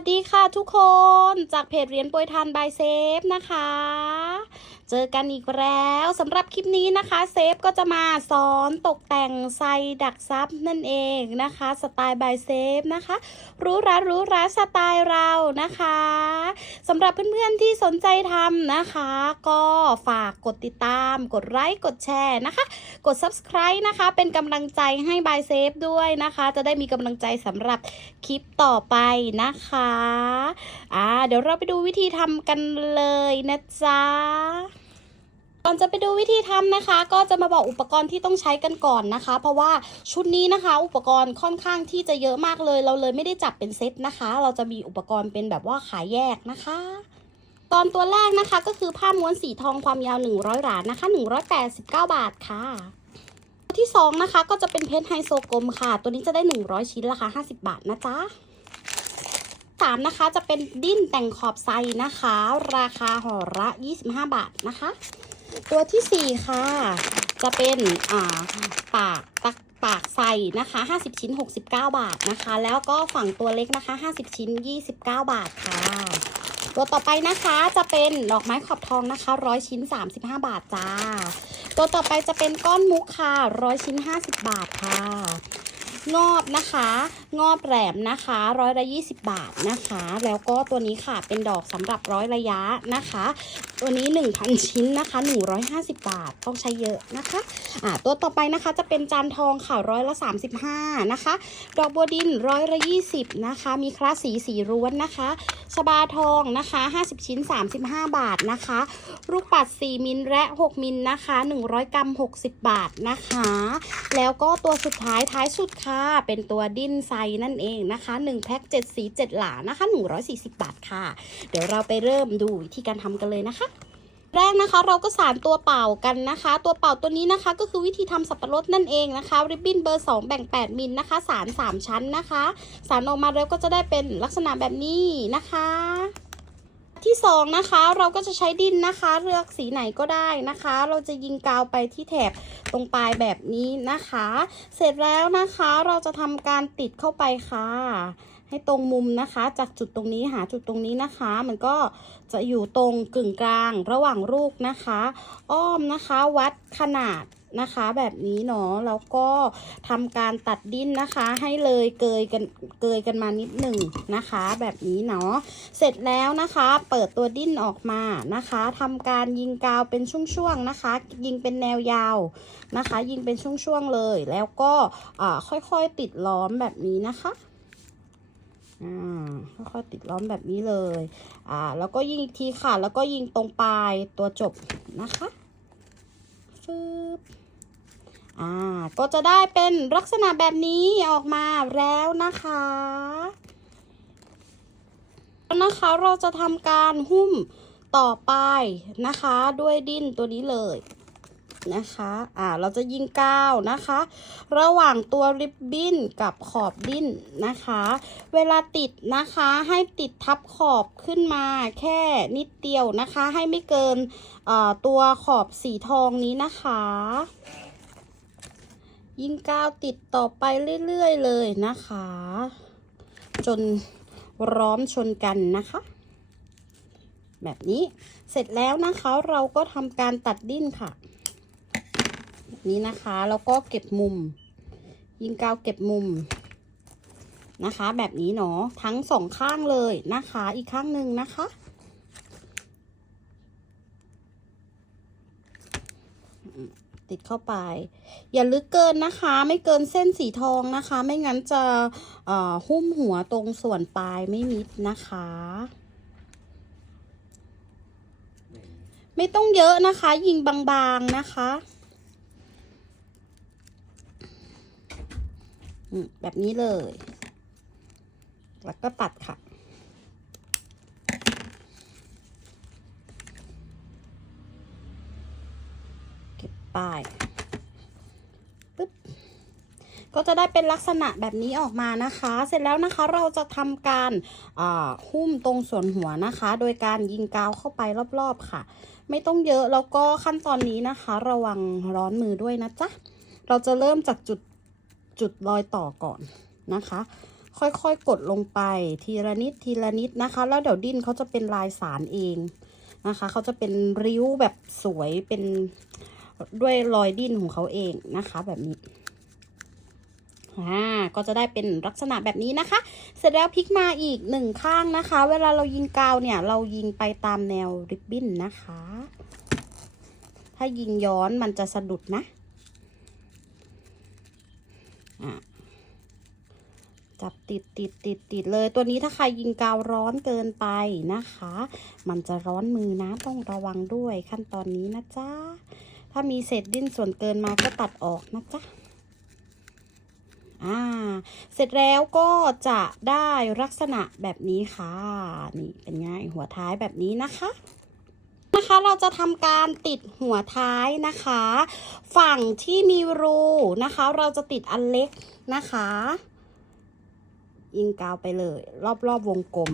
สดีค่ะทุกคนจากเพจเรียนโปรยทานบายเซฟนะคะ เจอกันอีกแล้วสำหรับคลิปนี้นะคะ เซฟก็จะมาสอนตกแต่งไซดักซับนั่นเองนะคะ สไตล์บายเซฟนะคะ รู้รารู้ราสไตล์เรานะคะสำหรับเพื่อนๆที่สนใจทำนะคะ ก็ฝากกดติดตาม กดไลค์กดแชร์นะคะ กด subscribe นะคะ เป็นกำลังใจให้บายเซฟด้วยนะคะ จะได้มีกำลังใจสำหรับคลิปต่อไปนะคะอ่าเดี๋ยวเราไปดูวิธีทำกันเลยนะจ๊ะ ก่อนจะไปดูวิธีทำนะคะ ก็จะมาบอกอุปกรณ์ที่ต้องใช้กันก่อนนะคะ เพราะว่าชุดนี้นะคะ อุปกรณ์ค่อนข้างที่จะเยอะมากเลย เราเลยไม่ได้จับเป็นเซตนะคะ เราจะมีอุปกรณ์เป็นแบบว่าขายแยกนะคะตอนตัวแรกนะคะก็คือผ้าม้วนสีทองความยาว 100หลานะคะ 189 บาทค่ะตัวที่ 2 นะคะก็จะเป็นเพชรไฮโซกลมค่ะ ตัวนี้จะได้ 100 ชิ้นราคา 50 บาทนะจ๊ะสามนะคะจะเป็นดิ้นแต่งขอบไซนะคะ ราคาห่อละ 25 บาทนะคะ ตัวที่ 4 ค่ะ จะเป็นอ่าปากตักปากใส่นะคะ 50 ชิ้น 69 บาทนะคะ แล้วก็ฝั่งตัวเล็กนะคะ 50 ชิ้น 29 บาทค่ะ ตัวต่อไปนะคะจะเป็นดอกไม้ขอบทองนะคะ 100 ชิ้น 35 บาทจ้า ตัวต่อไปจะเป็นก้อนมุกค่ะ 100 ชิ้น 50 บาทค่ะ งอบนะคะ งอบแหลมนะคะร้อยละยี่สิบบาทนะคะ แล้วก็ตัวนี้ค่ะเป็นดอกสำหรับร้อยระยะนะคะ ตัวนี้1,000ชิ้นนะคะ150บาทต้องใช้เยอะนะคะอ่าตัวต่อไปนะคะจะเป็นจานทองค่ะร้อยละ35นะคะ ดอกบัวดินร้อยละ20นะคะ มีคลาสสีสีร้วนนะคะชบาทองนะคะ50ชิ้น35บาทนะคะ ลูกปัด4มิลและ6มิลนะคะ100กรัม60บาทนะคะ แล้วก็ตัวสุดท้ายท้ายสุดค่ะเป็นตัวดินไซนั่นเองนะคะ1แพ็ค7สี7 หลานะคะ 140 บาทค่ะ เดี๋ยวเราไปเริ่มดูวิธีการทำกันเลยนะคะแรกนะคะเราก็สารตัวเป่ากันนะคะ ตัวเป่าตัวนี้นะคะก็คือวิธีทำสับปะรดนั่นเองนะคะ ริบบิ้นเบอร์ 2 แบ่ง 8 มิลนะคะ สาร 3 ชั้นนะคะ สารออกมาแล้วก็จะได้เป็นลักษณะแบบนี้นะคะ ที่สองนะคะเราก็จะใช้ดินนะคะเลือกสีไหนก็ได้นะคะ เราจะยิงกาวไปที่แถบตรงปลายแบบนี้นะคะ เสร็จแล้วนะคะเราจะทำการติดเข้าไปค่ะ ให้ตรงมุมนะคะ จากจุดตรงนี้หาจุดตรงนี้นะคะ มันก็จะอยู่ตรงกึ่งกลางระหว่างลูกนะคะ อ้อมนะคะวัดขนาด นะคะแบบนี้เนาะแล้วก็ทำการตัดดิ้นนะคะ ให้เลยเกยกันเกยกันมานิดหนึ่งนะคะ แบบนี้เนาะเสร็จแล้วนะคะ เปิดตัวดิ้นออกมานะคะทำการยิงกาวเป็นช่วงๆนะคะ ยิงเป็นแนวยาวนะคะ ยิงเป็นช่วงๆเลย แล้วก็ค่อยๆติดล้อมแบบนี้นะคะอ่าค่อยๆติดล้อมแบบนี้เลย อ่า แล้วก็ยิงอีกทีค่ะ แล้วก็ยิงตรงปลายตัวจบนะคะ ฟึบ อ่าก็จะได้เป็นลักษณะแบบนี้ออกมาแล้วนะคะแล้วนะคะเราจะทำการหุ้มต่อไปนะคะ ด้วยดินตัวนี้เลยนะคะ อ่า เราจะยิงกาวนะคะ ระหว่างตัวริบบิ้นกับขอบดิ้นนะคะ เวลาติดนะคะให้ติดทับขอบขึ้นมาแค่นิดเดียวนะคะ ให้ไม่เกินอ่อตัวขอบสีทองนี้นะคะ ยิงกาวติดต่อไปเรื่อยๆเลยนะคะ จนร้อมชนกันนะคะ แบบนี้เสร็จแล้วนะคะเราก็ทำการตัดดิ้นค่ะแบบนี้นะคะแล้วก็เก็บมุม ยิงกาวเก็บมุมนะคะ แบบนี้เนาะทั้งสองข้างเลยนะคะ อีกข้างหนึ่งนะคะ ติดเข้าไป อย่าลึกเกินนะคะ ไม่เกินเส้นสีทองนะคะ ไม่งั้นจะหุ้มหัวตรงส่วนปลายไม่มิดนะคะ ไม่ต้องเยอะนะคะ ยิงบางๆนะคะแบบนี้เลย แล้วก็ตัดค่ะ เก็บ ป้ายปึ๊บก็จะได้เป็นลักษณะแบบนี้ออกมานะคะ เสร็จแล้วนะคะเราจะทำการหุ้มตรงส่วนหัวนะคะ โดยการยิงกาวเข้าไปรอบๆค่ะ ไม่ต้องเยอะแล้วก็ขั้นตอนนี้นะคะ ระวังร้อนมือด้วยนะจ๊ะ เราจะเริ่มจากจุดจุดรอยต่อก่อนนะคะ ค่อยๆกดลงไปทีละนิดทีละนิดนะคะ แล้วเดี๋ยวดิ้นเขาจะเป็นลายสารเองนะคะ เขาจะเป็นริ้วแบบสวยเป็น ด้วยรอยดิ้นของเขาเองนะคะ แบบนี้อ่าก็จะได้เป็นลักษณะแบบนี้นะคะ เสร็จแล้วพลิกมาอีกหนึ่งข้างนะคะ เวลาเรายิงกาวเนี่ย เรายิงไปตามแนวริบบิ้นนะคะ ถ้ายิงย้อนมันจะสะดุดนะอะจับติดติดติดติดเลยตัวนี้ถ้าใครยิงกาวร้อนเกินไปนะคะ มันจะร้อนมือนะต้องระวังด้วยขั้นตอนนี้นะจ๊ะ ถ้ามีเศษดิ้นส่วนเกินมาก็ตัดออกนะจ๊ะอ่า เสร็จแล้วก็จะได้ลักษณะแบบนี้ค่ะ นี่เป็นไงหัวท้ายแบบนี้นะคะนะคะเราจะทำการติดหัวท้ายนะคะ ฝั่งที่มีรูนะคะ เราจะติดอันเล็กนะคะ ยิงกาวไปเลย รอบๆวงกลม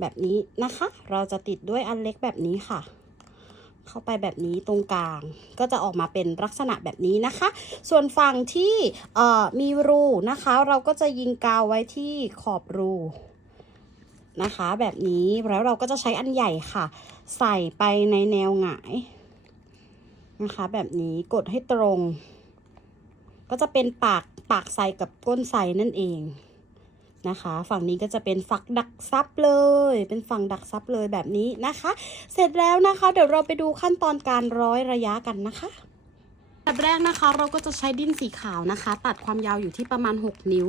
แบบนี้นะคะ เราจะติดด้วยอันเล็กแบบนี้ค่ะ เข้าไปแบบนี้ตรงกลาง ก็จะออกมาเป็นลักษณะแบบนี้นะคะ ส่วนฝั่งที่มีรูนะคะ เราก็จะยิงกาวไว้ที่ขอบรูนะคะ แบบนี้แล้วเราก็จะใช้อันใหญ่ค่ะ ใส่ไปในแนวหงายนะคะ แบบนี้กดให้ตรง ก็จะเป็นปากปากไซกับก้นไซนั่นเอง นะคะ ฝั่งนี้ก็จะเป็นฝักดักซับเลย เป็นฝั่งดักซับเลยแบบนี้นะคะ เสร็จแล้วนะคะ เดี๋ยวเราไปดูขั้นตอนการร้อยระยะกันนะคะแบบแรกนะคะเราก็จะใช้ดิ้นสีขาวนะคะ ตัดความยาวอยู่ที่ประมาณ 6 นิ้ว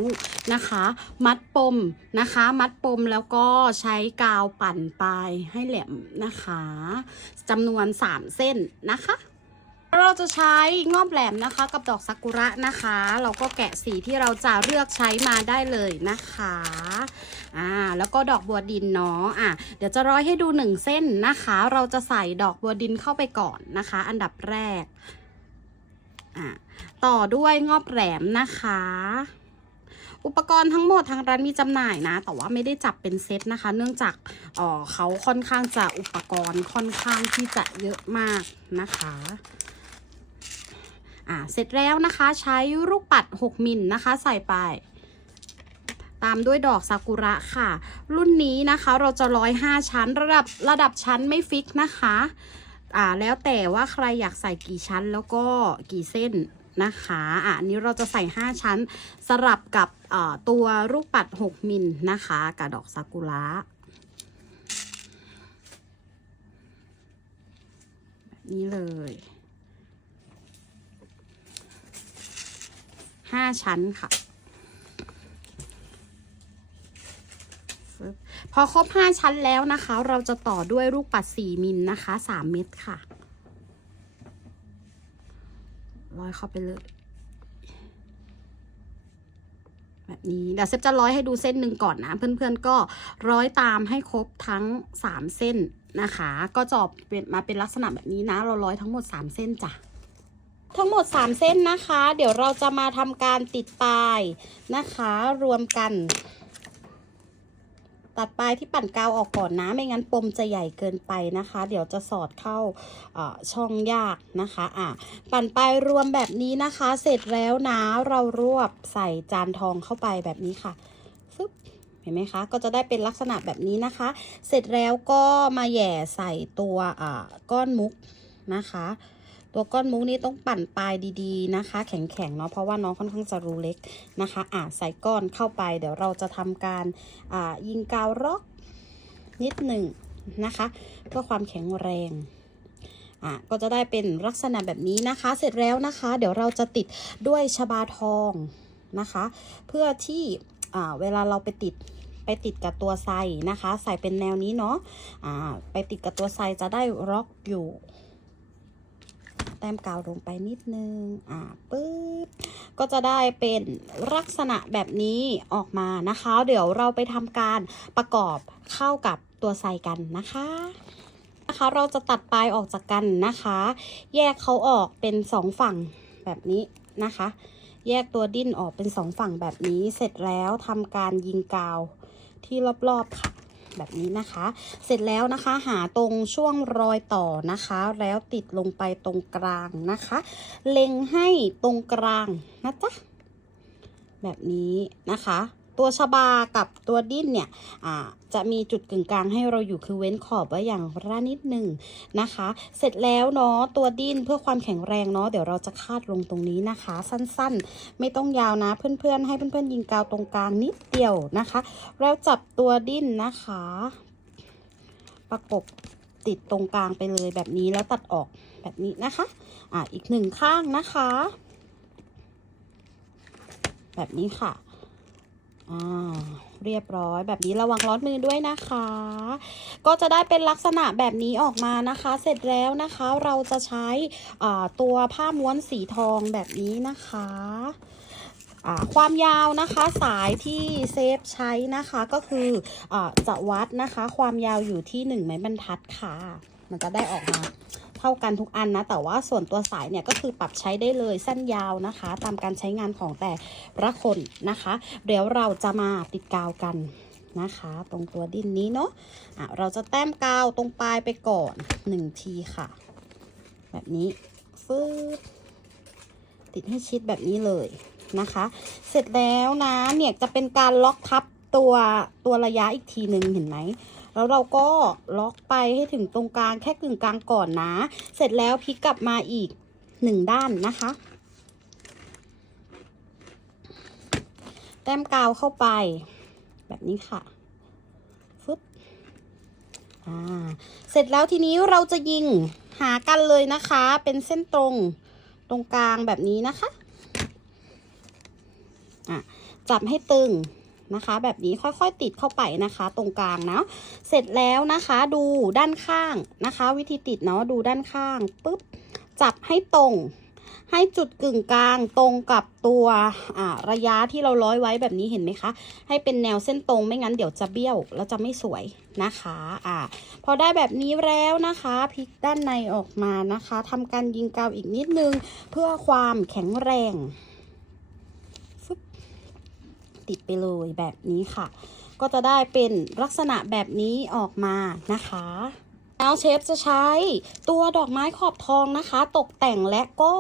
นะคะ มัดปมนะคะ มัดปมแล้วก็ใช้กาวปั่นปลายให้แหลมนะคะจำนวน 3 เส้นนะคะ เราจะใช้งอบแหลมนะคะ กับดอกซากุระนะคะ เราก็แกะสีที่เราจะเลือกใช้มาได้เลยนะคะอ่าแล้วก็ดอกบัวดินเนาะอะเดี๋ยวจะร้อยให้ดูหนึ่งเส้นนะคะ เราจะใส่ดอกบัวดินเข้าไปก่อนนะคะ อันดับแรกอะต่อด้วยงอบแหลมนะคะอุปกรณ์ทั้งหมดทางร้านมีจำหน่ายนะ แต่ว่าไม่ได้จับเป็นเซตนะคะ เนื่องจากเอ่อเขาค่อนข้างจะอุปกรณ์ค่อนข้างที่จะเยอะมากนะคะ อ่าเสร็จแล้วนะคะใช้ลูกปัด 6 มิลนะคะ ใส่ไป ตามด้วยดอกซากุระค่ะ รุ่นนี้นะคะเราจะร้อยห้าชั้นระดับระดับชั้นไม่ฟิกนะคะอ่าแล้วแต่ว่าใครอยากใส่กี่ชั้นแล้วก็กี่เส้นนะคะอะอันนี้เราจะใส่ 5 ชั้นสลับกับตัวลูกปัด 6 มิลนะคะกับดอกซากุระแบบนี้เลย ห้าชั้นค่ะพอครบห้าชั้นแล้วนะคะ เราจะต่อด้วยลูกปัดสี่มิลนะคะสามเม็ดค่ะร้อยเข้าไปเลย แบบนี้เดี๋ยวเซฟจะร้อยให้ดูเส้นหนึ่งก่อนนะ เพื่อนๆก็ร้อยตามให้ครบทั้งสามเส้นนะคะ ก็จะออกเป็นมาเป็นลักษณะแบบนี้นะ เราร้อยทั้งหมดสามเส้นจ้ะ ทั้งหมด 3 เส้นนะคะ เดี๋ยวเราจะมาทำการติดปลายนะคะ รวมกัน ตัดปลายที่ปั่นกาวออกก่อนนะ ไม่งั้นปมจะใหญ่เกินไปนะคะ เดี๋ยวจะสอดเข้าช่องยากนะคะอะปั่นปลายรวมแบบนี้นะคะ เสร็จแล้วนะเรารวบใส่จานทองเข้าไปแบบนี้ค่ะฟึบเห็นไหมคะ ก็จะได้เป็นลักษณะแบบนี้นะคะ เสร็จแล้วก็มาแหย่ใส่ตัวอ่าก้อนมุกนะคะ ตัวก้อนมุกนี้ต้องปั่นปลายดีๆนะคะ แข็งๆเนาะเพราะว่าน้องค่อนข้างจะรูเล็กนะคะอะใส่ก้อนเข้าไป เดี๋ยวเราจะทำการอ่ายิงกาวร็อกนิดหนึ่งนะคะเพื่อความแข็งแรงอะก็จะได้เป็นลักษณะแบบนี้นะคะ เสร็จแล้วนะคะ เดี๋ยวเราจะติดด้วยชบาทองนะคะ เพื่อที่อ่าเวลาเราไปติดไปติดกับตัวไซนะคะ ใส่เป็นแนวนี้เนาะอ่าไปติดกับตัวไซจะได้ร็อกอยู่ แต้มกาวลงไปนิดนึง อ่าปึ๊บ ก็จะได้เป็นลักษณะแบบนี้ออกมานะคะ เดี๋ยวเราไปทำการประกอบเข้ากับตัวไซกันนะคะนะคะเราจะตัดปลายออกจากกันนะคะ แยกเขาออกเป็นสองฝั่งแบบนี้นะคะ แยกตัวดิ้นออกเป็นสองฝั่งแบบนี้เสร็จแล้วทำการยิงกาวที่รอบๆค่ะ แบบนี้นะคะ เสร็จแล้วนะคะหาตรงช่วงรอยต่อนะคะ แล้วติดลงไปตรงกลางนะคะ เล็งให้ตรงกลางนะจ๊ะแบบนี้นะคะ ตัวชบากับตัวดิ้นเนี่ยอ่าจะมีจุดกึ่งกลางให้เราอยู่คือเว้นขอบไว้อย่างระนิดหนึ่งนะคะ เสร็จแล้วเนาะตัวดิ้นเพื่อความแข็งแรงเนาะเดี๋ยวเราจะคาดลงตรงนี้นะคะ สั้นๆ ไม่ต้องยาวนะ เพื่อนๆ ให้เพื่อนๆยิงกาวตรงกลางนิดเดียวนะคะ แล้วจับตัวดิ้นนะคะ ประกบติดตรงกลางไปเลยแบบนี้แล้วตัดออกแบบนี้นะคะอะอีกหนึ่งข้างนะคะ แบบนี้ค่ะ อ่าเรียบร้อยแบบนี้ระวังร้อนมือด้วยนะคะ ก็จะได้เป็นลักษณะแบบนี้ออกมานะคะ เสร็จแล้วนะคะเราจะใช้ตัวผ้าม้วนสีทองแบบนี้นะคะความยาวนะคะสายที่เซฟใช้นะคะก็คืออจะวัดนะคะ ความยาวอยู่ที่1ไม้บรรทัดค่ะ มันจะได้ออกมา เท่ากันทุกอันนะ แต่ว่าส่วนตัวสายเนี่ยก็คือปรับใช้ได้เลยสั้นยาวนะคะ ตามการใช้งานของแต่ละคนนะคะ เดี๋ยวเราจะมาติดกาวกันนะคะ ตรงตัวดินนี้เนาะะเราจะแต้มกาวตรงปลายไปก่อน1ทีค่ะ แบบนี้ฟืดติดให้ชิดแบบนี้เลยนะคะ เสร็จแล้วนะเนี่ยจะเป็นการล็อกทับตัวตัวระยะอีกทีหนึ่งเห็นไหม แล้วเราก็ล็อกไปให้ถึงตรงกลางแค่กึ่งกลางก่อนนะ เสร็จแล้วพลิกกลับมาอีกหนึ่งด้านนะคะ แต้มกาวเข้าไป แบบนี้ค่ะฟึบอ่าเสร็จแล้วทีนี้เราจะยิงหากันเลยนะคะ เป็นเส้นตรงตรงกลางแบบนี้นะคะ อะ จับให้ตึง นะคะ แบบนี้ค่อยๆติดเข้าไปนะคะ ตรงกลางนะเสร็จแล้วนะคะดูด้านข้างนะคะ วิธีติดเนาะดูด้านข้างปุ๊บจับให้ตรงให้จุดกึ่งกลางตรงกับตัวอ่าระยะที่เราร้อยไว้แบบนี้เห็นไหมคะ ให้เป็นแนวเส้นตรงไม่งั้นเดี๋ยวจะเบี้ยวแล้วจะไม่สวยนะคะอ่าพอได้แบบนี้แล้วนะคะพลิกด้านในออกมานะคะทำการยิงกาวอีกนิดนึงเพื่อความแข็งแรง ติดไปเลยแบบนี้ค่ะ ก็จะได้เป็นลักษณะแบบนี้ออกมานะคะแล้วเชฟจะใช้ตัวดอกไม้ขอบทองนะคะ ตกแต่งและก็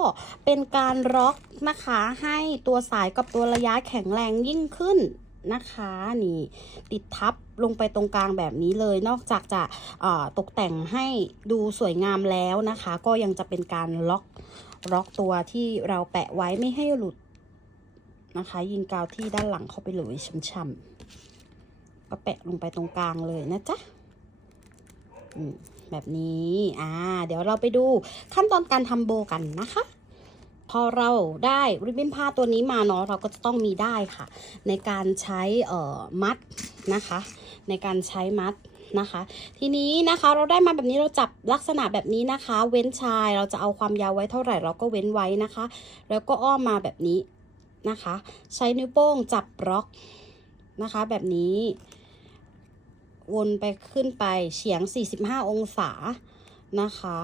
เป็นการล็อกนะคะ ให้ตัวสายกับตัวระยะแข็งแรงยิ่งขึ้นนะคะนี่ติดทับลงไปตรงกลางแบบนี้เลย นอกจากจะตกแต่งให้ดูสวยงามแล้วนะคะ ก็ยังจะเป็นการล็อกล็อกตัวที่เราแปะไว้ไม่ให้หลุด นะคะ ยิงกาวที่ด้านหลังเข้าไปเลยช่ำๆก็แปะลงไปตรงกลางเลยนะจ๊ะแบบนี้ อ่า เดี๋ยวเราไปดูขั้นตอนการทำโบกันนะคะ พอเราได้ริบบิ้นผ้าตัวนี้มาเนาะ เราก็จะต้องมีได้ค่ะ ในการใช้เอ่อมัดนะคะ ในการใช้มัดนะคะ ทีนี้นะคะเราได้มาแบบนี้เราจับลักษณะแบบนี้นะคะ เว้นชายเราจะเอาความยาวไว้เท่าไหร่เราก็เว้นไว้นะคะ แล้วก็อ้อมมาแบบนี้ นะคะ ใช้นิ้วโป้งจับบล็อกนะคะ แบบนี้ วนไปขึ้นไปเฉียง 45 องศานะคะ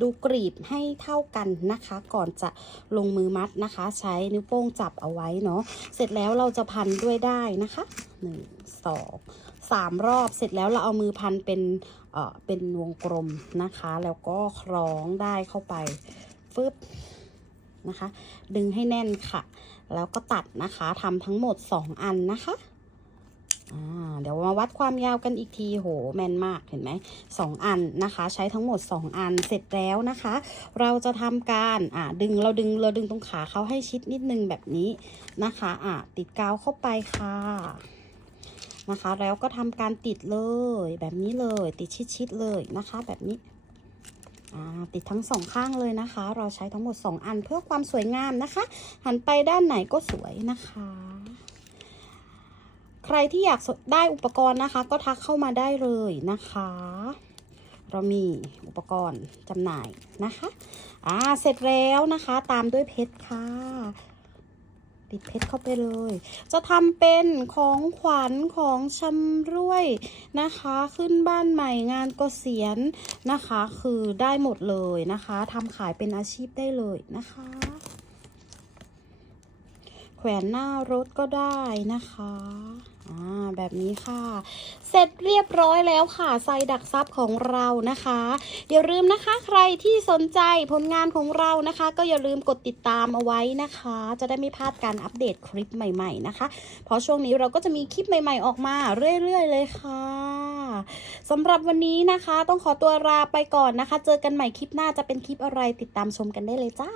ดูกรีบให้เท่ากันนะคะ ก่อนจะลงมือมัดนะคะ ใช้นิ้วโป้งจับเอาไว้เนาะเสร็จแล้วเราจะพันด้วยได้นะคะ1 2 3รอบเสร็จแล้วเราเอามือพันเป็นเอ่อเป็นวงกลมนะคะ แล้วก็คล้องได้เข้าไปฟึบนะคะ ดึงให้แน่นค่ะ แล้วก็ตัดนะคะทำทั้งหมด 2 อันนะคะเดี๋ยวมาวัดความยาวกันอีกทีโหแมนมากเห็นไหมสองอันนะคะ ใช้ทั้งหมด 2 อันเสร็จแล้วนะคะ เราจะทำการอ่าดึงเราดึงเราดึงตรงขาเขาให้ชิดนิดนึงแบบนี้นะคะอ่าติดกาวเข้าไปค่ะนะคะ แล้วก็ทำการติดเลยแบบนี้เลย ติดชิดๆเลยนะคะ แบบนี้ ติดทั้งสองข้างเลยนะคะ เราใช้ทั้งหมด 2 อันเพื่อความสวยงามนะคะ หันไปด้านไหนก็สวยนะคะ ใครที่อยากได้อุปกรณ์นะคะ ก็ทักเข้ามาได้เลยนะคะ เรามีอุปกรณ์จำหน่ายนะคะ อ่า เสร็จแล้วนะคะ ตามด้วยเพชรค่ะ ติดเพชรเข้าไปเลย จะทำเป็นของขวัญของชำร่วยนะคะ ขึ้นบ้านใหม่งานเกษียณนะคะ คือได้หมดเลยนะคะทำขายเป็นอาชีพได้เลยนะคะ แขวนหน้ารถก็ได้นะคะอ่าแบบนี้ค่ะ เสร็จเรียบร้อยแล้วค่ะไซดักซับของเรานะคะอย่าลืมนะคะใครที่สนใจผลงานของเรานะคะ ก็อย่าลืมกดติดตามเอาไว้นะคะ จะได้ไม่พลาดการอัปเดตคลิปใหม่ๆนะคะ เพราะช่วงนี้เราก็จะมีคลิปใหม่ๆออกมาเรื่อยๆเลยค่ะสำหรับวันนี้นะคะ ต้องขอตัวลาไปก่อนนะคะ เจอกันใหม่คลิปหน้าจะเป็นคลิปอะไรติดตามชมกันได้เลยจ้า